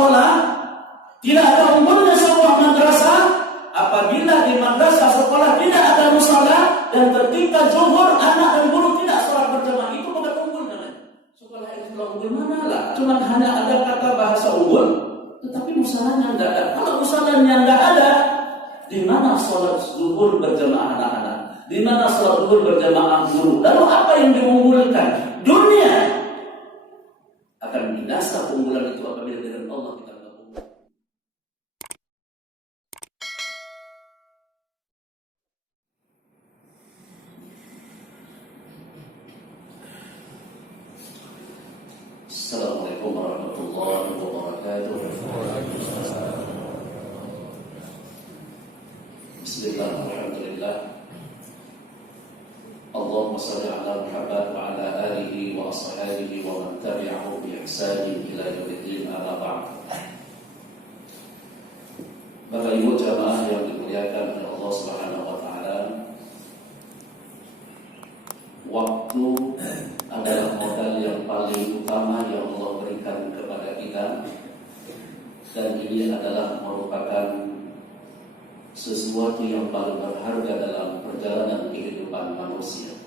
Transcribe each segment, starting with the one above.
sekolah, tidak ada unggulnya sebuah madrasah apabila di madrasah sekolah tidak ada musala dan ketika zuhur anak dan guru tidak sholat berjamaah. Itu bukan unggul namanya. Sekolah itu unggul mana lah? Cuma hanya ada kata bahasa unggul, tetapi musalanya tidak ada. Kalau musalanya tidak ada, di mana sholat zuhur berjamaah anak-anak? Di mana sholat zuhur berjamaah guru? Lalu apa yang diunggulkan? Dunia. Akan binasa keunggulan itu apabila dengan Allah kita bergabung. Assalamualaikum warahmatullahi wabarakatuh. Bismillah, alhamdulillah. Allahumma salli ala Muhammad wa ala alihi wa ashabihi wa man tabi'ahu bi ihsanin ila yaumiddin, amma ba'd. Bapak Ibu jamaah yang dimuliakan oleh Allah Subhanahu wa taala, waktu adalah modal yang paling utama yang Allah berikan kepada kita, dan ini adalah merupakan sesuatu yang paling berharga dalam perjalanan kehidupan manusia.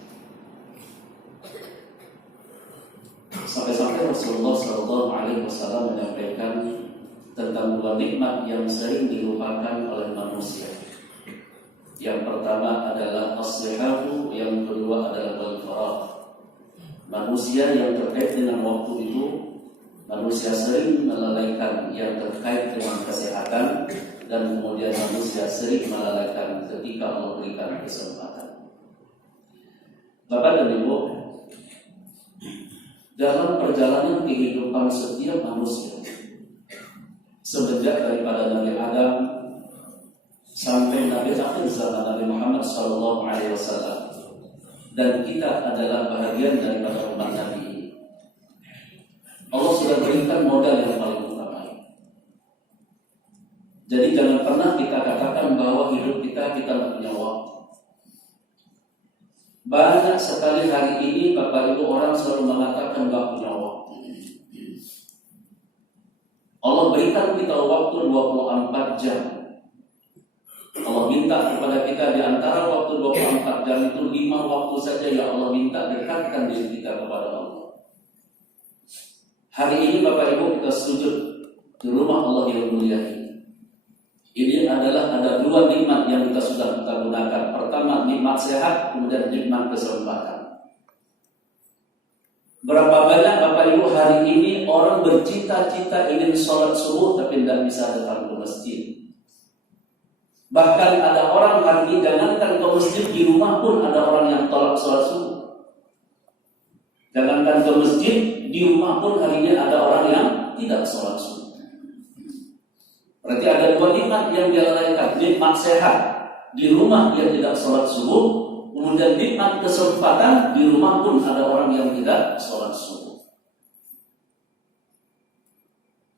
Sampai-sampai Rasulullah SAW menyampaikan tentang dua nikmat yang sering dilupakan oleh manusia. Yang pertama adalah as-sihhatu, yang kedua adalah al-faragh. Manusia yang terkait dengan waktu itu, manusia sering melalaikan yang terkait dengan kesehatan, dan kemudian manusia sering melalaikan ketika Allah berikan kesempatan. Bapak dan Ibu, dalam perjalanan kehidupan setiap manusia, semenjak daripada Nabi Adam sampai Nabi akhir zaman Nabi Muhammad SAW, dan kita adalah bahagian daripada umat Nabi ini, Allah sudah berikan modal yang paling utama. Jadi jangan pernah kita katakan bahwa hidup kita tidak punya waktu. Banyak sekali hari ini Bapak Ibu orang selalu mengatakan tidak punya waktu. Allah berikan kita waktu 24 jam. Allah minta kepada kita di antara waktu 24 jam itu 5 waktu saja ya Allah minta dekatkan diri kita kepada Allah. Hari ini Bapak Ibu kita sujud di rumah Allah yang mulia ini. Ini adalah ada dua nikmat yang kita sudah kita gunakan. Pertama nikmat sehat, kemudian nikmat kesempatan. Berapa banyak Bapak Ibu hari ini orang bercita-cita ingin sholat subuh tapi tidak bisa datang ke masjid. Bahkan ada orang hari ini jangankan ke masjid, di rumah pun ada orang yang tolak sholat subuh. Jangankan ke masjid, di rumah pun hari ini ada orang yang tidak sholat subuh. Berarti ada dua nikmat yang dilalaikan. Nikmat sehat, di rumah dia tidak sholat subuh. Kemudian nikmat kesempatan, di rumah pun ada orang yang tidak sholat subuh.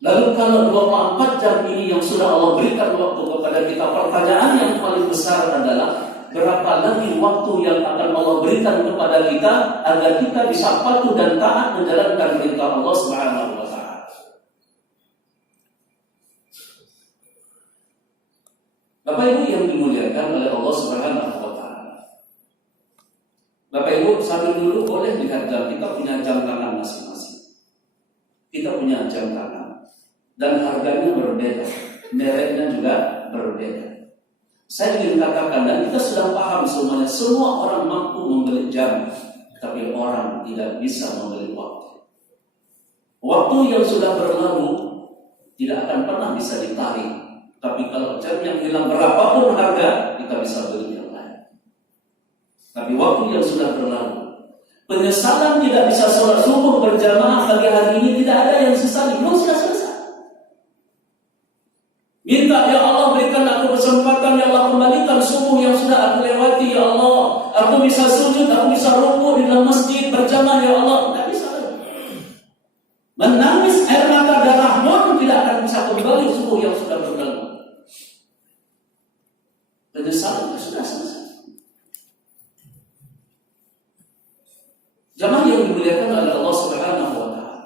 Lalu kalau 24 jam ini yang sudah Allah berikan waktu kepada kita, pertanyaan yang paling besar adalah berapa lagi waktu yang akan Allah berikan kepada kita agar kita bisa patuh dan taat menjalankan perintah Allah Subhanahu wa taala. Bapak Ibu yang dimuliakan oleh Allah Subhanahu wa taala. Bapak Ibu sambil dulu boleh lihat jam, kita punya jam tangan masing-masing. Kita punya jam tangan dan harganya berbeda, mereknya juga berbeda. Saya ingin katakan dan kita sudah paham semuanya, semua orang mampu membeli jam, tapi orang tidak bisa membeli waktu. Waktu yang sudah berlalu tidak akan pernah bisa ditarik. Tapi kalau jam yang hilang berapapun harga, kita bisa beli yang lain. Tapi waktu yang sudah berlalu, penyesalan tidak bisa sholat subuh berjamaah pagi hari ini tidak ada yang sesali, belum sudah selesai. Minta ya Allah berikan aku kesempatan, ya Allah kembalikan subuh yang sudah aku lewati, ya Allah. Aku bisa sujud, aku bisa rukuk di dalam masjid berjamaah, ya Allah. Tidak bisa. Menangis air mata darah pun tidak akan bisa kembali subuh yang sudah berlalu. Penyesalan sudah selesai. Jamaah yang dimuliakan oleh Allah Subhanahu wa taala.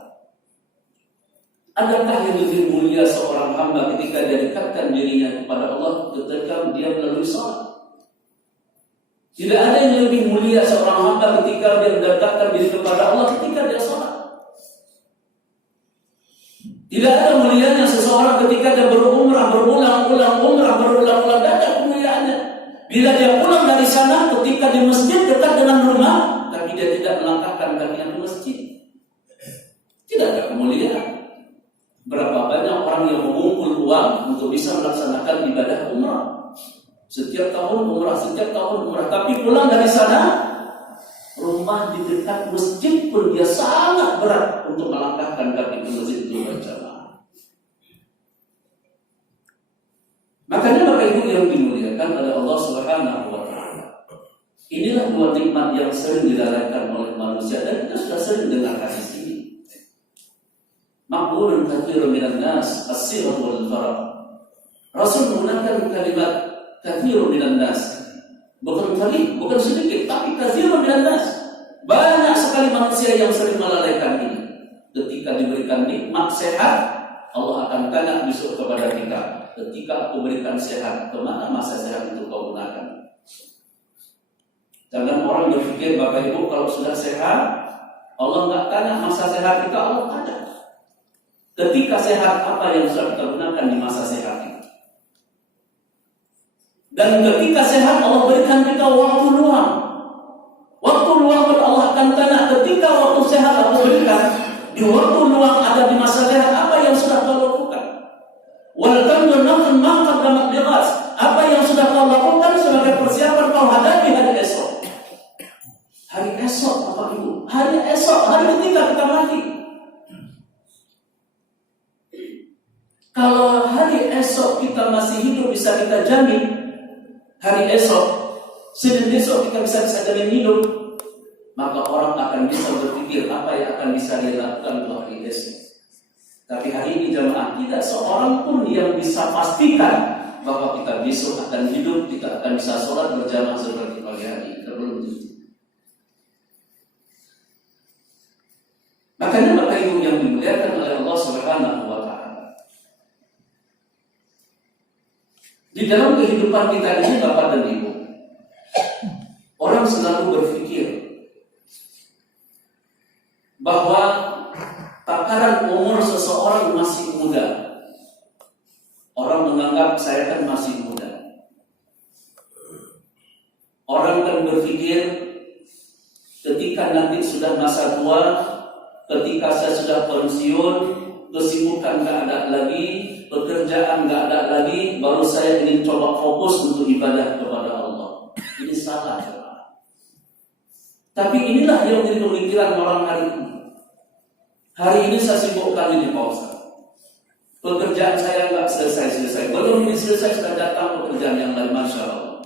Adakah yang lebih mulia seorang hamba ketika dia dekatkan dirinya kepada Allah ketika dia melalui salat? Tidak ada yang lebih mulia seorang hamba ketika dia mendekatkan diri kepada Allah ketika dia salat. Tidak ada mulianya seseorang ketika dia berumrah berulang-ulang umrah berulang-ulang, tidak ada kemuliaannya. Bila dia pulang dari sana ketika di masjid dekat dengan rumah, tapi dia tidak melangkahkan kakinya ke masjid, tidak ada kemuliaan. Berapa banyak orang yang mengumpul uang untuk bisa melaksanakan ibadah umrah. Setiap tahun umrah, tapi pulang dari sana, rumah di dekat masjid pun dia sangat berat untuk melangkahkan kaki ke masjid itu berjamaah. Makanya Bapak Ibu yang dimuliakan oleh Allah Subhanahu wa Ta'ala, inilah dua nikmat yang sering dilalaikan oleh manusia, dan kita sudah sering dengar hadis ini. Maqbulun katsirun minan nas as-sirah wal farah. Rasul menggunakan kalimat katsirun minan nas. Bukan sedikit, tapi katsirun minan nas. Banyak sekali manusia yang sering melalaikan ini. Ketika diberikan nikmat sehat, Allah akan tanya besok kepada kita, ketika aku berikan sehat, kemana masa sehat itu kau gunakan? Jangan orang berpikir, Bapak Ibu, kalau sudah sehat, Allah nggak tanya masa sehat kita, Allah tanya. Ketika sehat, apa yang sudah kita gunakan di masa sehat itu? Dan ketika sehat, Allah berikan kita waktu luang. Waktu luang pun Allah akan tanya, ketika waktu sehat aku berikan, di waktu luang ada di masa sehat, apa yang sudah kau lakukan? Walakam nafsun ma qaddamat lighas. Apa yang sudah kau lakukan sebagai persiapan kau hadapi hari esok? Hari esok, Bapak Ibu, hari esok, hari ketika kita mati. Kalau hari esok kita masih hidup, bisa kita jamin hari esok, Senin besok kita bisa jamin hidup, maka orang akan bisa berpikir apa yang akan bisa dia lakukan untuk hari esok. Tapi hari ini jemaah, tidak seorang pun yang bisa pastikan bahwa kita besok akan hidup, kita akan bisa sholat berjamaah seperti pagi hari. Kita belum tentu. Makanya Bapak Ibu yang dimuliakan oleh Allah Subhanahu wa Ta'ala, di dalam kehidupan kita ini, Bapak dan Ibu, orang selalu berpikir bahwa takaran umur seseorang masih muda. Orang menganggap saya kan masih muda. Orang kan berpikir ketika nanti sudah masa tua, ketika saya sudah pensiun, kesibukan gak ada lagi, pekerjaan gak ada lagi, baru saya ingin coba fokus untuk ibadah kepada Allah. Ini salah, jemaah. Tapi inilah yang menjadi pemikiran orang hari ini. Hari ini saya sibuk kali di pausa. Pekerjaan saya nggak selesai. Belum ini selesai, sudah datang pekerjaan yang lain, Masya Allah.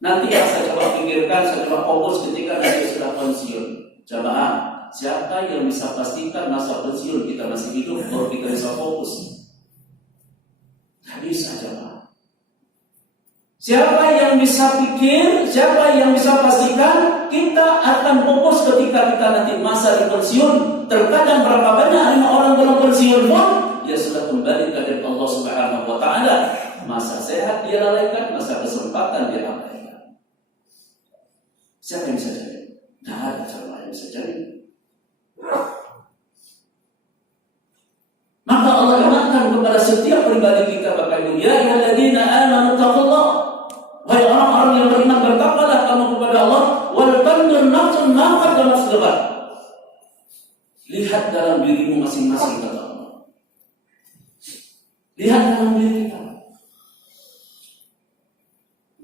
Nanti yang saya coba pikirkan, saya coba fokus ketika nanti sudah pensiun. Jamaah, siapa yang bisa pastikan masa pensiun kita masih hidup, baru kita bisa fokus? Tidak bisa, jamaah. Siapa yang bisa pikir, siapa yang bisa pastikan kita akan fokus ketika kita nanti masa di pensiun? Terkadang berapa banyak orang belum pensiun pun dia sudah kembali ke Allah Subhanahu wa Ta'ala. Masa sehat dia lalaikan, masa kesempatan dia lalaikan. Siapa yang bisa jadi? Tidak ada cara yang bisa jadi. Maka Allah ingatkan kepada setiap pribadi kita, Bapak Ibu, ya ayyuhalladzina amanu taqullah. Wahai orang-orang yang beriman, bertakwalah kamu kepada Allah. Wal tanzur nafsun ma qaddamat lighad. Lihat dalam dirimu masing-masing, kata Allah. Lihat dalam diri kita.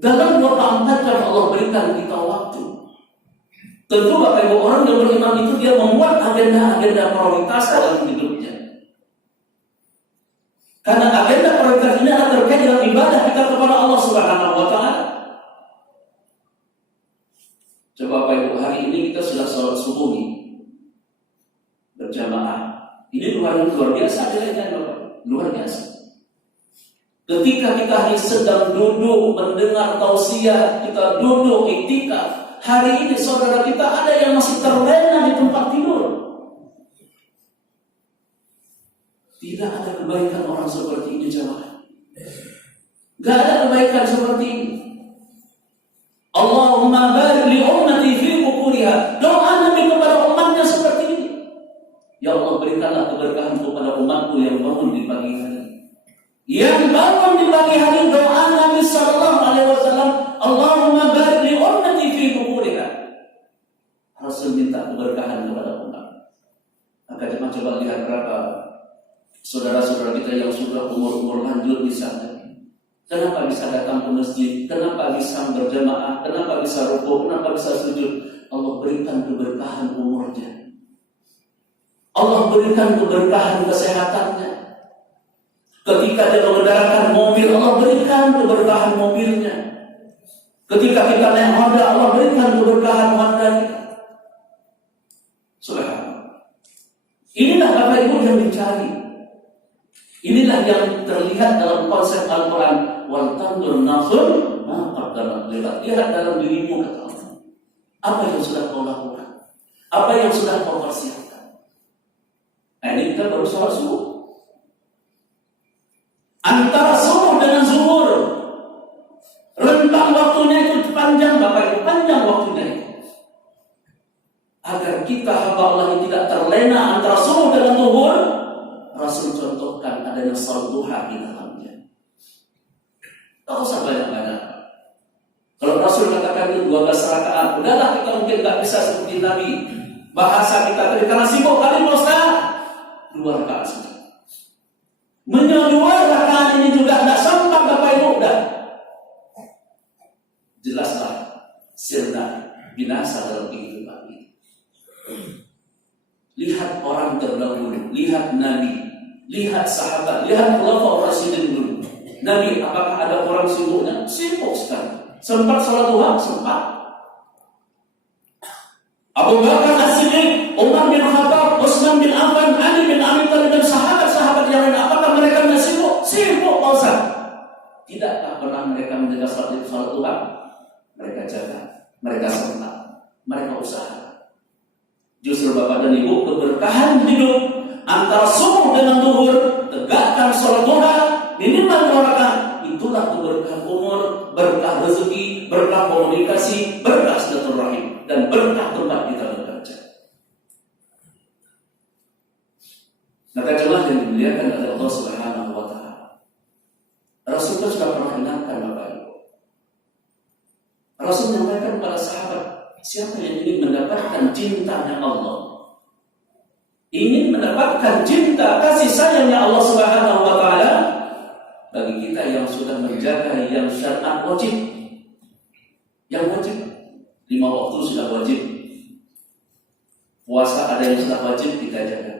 Dalam 24 jam Allah berikan kita waktu. Tentu Bapak Ibu, orang yang beriman itu dia membuat agenda-agenda prioritas dalam hidupnya. Karena agenda prioritas ini adalah terkait dengan ibadah kita kepada Allah Subhanahu wa Ta'ala. Coba Bapak Ibu, hari ini kita sudah sholat subuh nih, berjamaah. Ini luar biasa ajarannya, Bapak. Luar biasa. Ketika kita hari sedang duduk mendengar tausiah, kita duduk iktikaf. Hari ini saudara kita ada yang masih terlena di tempat tidur. Tidak ada kebaikan orang seperti ini jemaah. Gak ada kebaikan seperti ini. Allahumma barik li ummati fi quburiha. Doa Nabi kepada umatnya seperti ini. Ya Allah, berikanlah keberkahan kepada umatku yang bangun di pagi hari. Yang bangun di pagi hari, doa Nabi sallallahu alaihi wasallam, Allahumma barik li ummati fi quburiha. Rasul minta keberkahan kepada umat. Maka jemaah coba lihat berapa saudara-saudara kita yang sudah umur lanjut di sana. Kenapa bisa datang ke masjid? Kenapa bisa berjamaah? Kenapa bisa rukuk? Kenapa bisa sujud? Allah berikan keberkahan umurnya. Allah berikan keberkahan kesehatannya. Ketika dia mengendarakan mobil, Allah berikan keberkahan mobilnya. Ketika kita naik Honda, Allah berikan keberkahan Honda kita. Subhanallah. Inilah Bapak Ibu yang dicari. Inilah yang terlihat dalam konsep Al-Quran. Wal tandur nafsun ma qaddamat lihat. Lihat dalam dirimu, kata Allah. Apa yang sudah kau lakukan? Apa yang sudah kau persiapkan? Nah, ini kita baru sholat subuh. Antara subuh dengan zuhur, rentang waktunya itu panjang, Bapak Ibu, panjang waktunya itu. Agar kita hamba Allah yang tidak terlena antara subuh dengan zuhur, Rasul contohkan adanya salat duha di dalamnya. Tak usah banyak-banyak. Kalau Rasul katakan itu 12 rakaat, udahlah kita mungkin tak bisa seperti Nabi. Bahasa kita tadi karena sibuk kali Ustaz, 2 rakaat saja. Menyedua rakaat ini juga tidak sempat Bapak Ibu, dah. Jelaslah sirna binasa dalam kehidupan ini. Lihat orang terdahulu, lihat Nabi, lihat sahabat, lihat khulafaur rasyidin dulu. Nabi, apakah ada orang sibuknya? Sibuk sekali. Sempat sholat duha? Sempat. Abu Bakar As-Siddiq, Umar bin Khattab, Utsman bin Affan, Ali bin Abi Thalib dan sahabat-sahabat yang lain, apakah mereka tidak sibuk? Sibuk, Pak Ustaz. Tidakkah pernah mereka menjaga sholat duha? Mereka jaga, mereka senang, mereka usaha. Justru Bapak dan Ibu, keberkahan hidup antara subuh dengan zuhur, tegakkan sholat duha, minimal 2 rakaat. Itulah keberkahan umur, berkah rezeki, berkah komunikasi, berkah silaturahim, dan berkah tempat kita bekerja. Maka jemaah yang dimuliakan oleh Allah Subhanahu wa Ta'ala, Rasul sudah pernah ingatkan Bapak Ibu. Rasul menyampaikan kepada sahabat, siapa yang ingin mendapatkan cintanya Allah, ingin mendapatkan cinta kasih sayangnya Allah Subhanahu wa Ta'ala, bagi kita yang sudah menjaga yang syariat wajib, yang wajib 5 waktu sudah wajib, puasa ada yang sudah wajib kita jaga.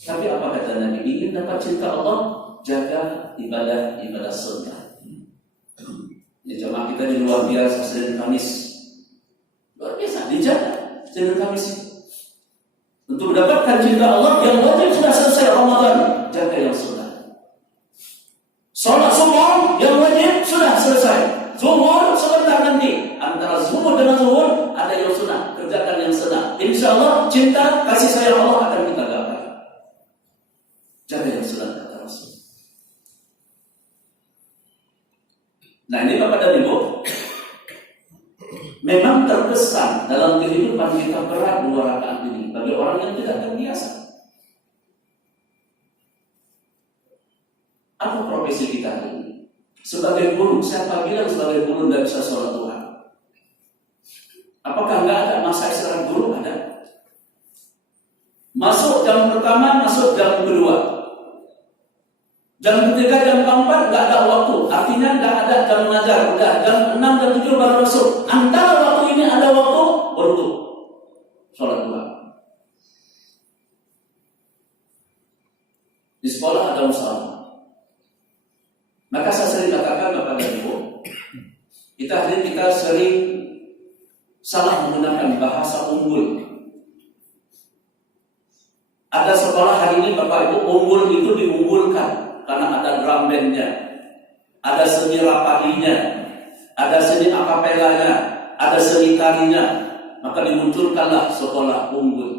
Tapi apa kata Nabi? Ingin dapat cinta Allah, jaga ibadah sunnah. Ya, jemaah kita ini luar biasa. Senin Kamis luar biasa dijaga Senin Kamis. Untuk mendapatkan cinta Allah yang wajib sudah selesai Ramadan, jaga yang sunnah. Salat subuh yang wajib sudah selesai. Zuhur sebentar nanti. Antara zuhur dengan zuhur ada yang sunnah, kerjakan yang sunnah. Insya Allah cinta kasih sayang Allah akan kita gapai. Jaga yang sunnah, kata Rasul. Nah, ini Bapak dan Ibu, memang terkesan dalam kehidupan kita berat 2 rakaat ini bagi orang yang tidak terbiasa. Apa profesi kita ini? Sebagai guru, siapa bilang sebagai guru tidak bisa sholat duha? Apakah enggak ada masa istirahat guru? Ada. Masuk jam pertama, masuk jam kedua. Jam ketiga, jam keempat enggak ada waktu. Artinya enggak ada jam mengajar. Udah jam 6, jam 7 baru masuk. Antara waktu ini ada waktu untuk sholat duha. Di sekolah ada musalah. Maka saya sering katakan Bapak dan Ibu, kita sering salah menggunakan bahasa unggul. Ada sekolah hari ini Bapak Ibu, unggul itu diunggulkan karena ada drum bandnya, ada seni rapalinya, ada seni akapelanya, ada seni tarinya. Maka dimunculkanlah sekolah unggul.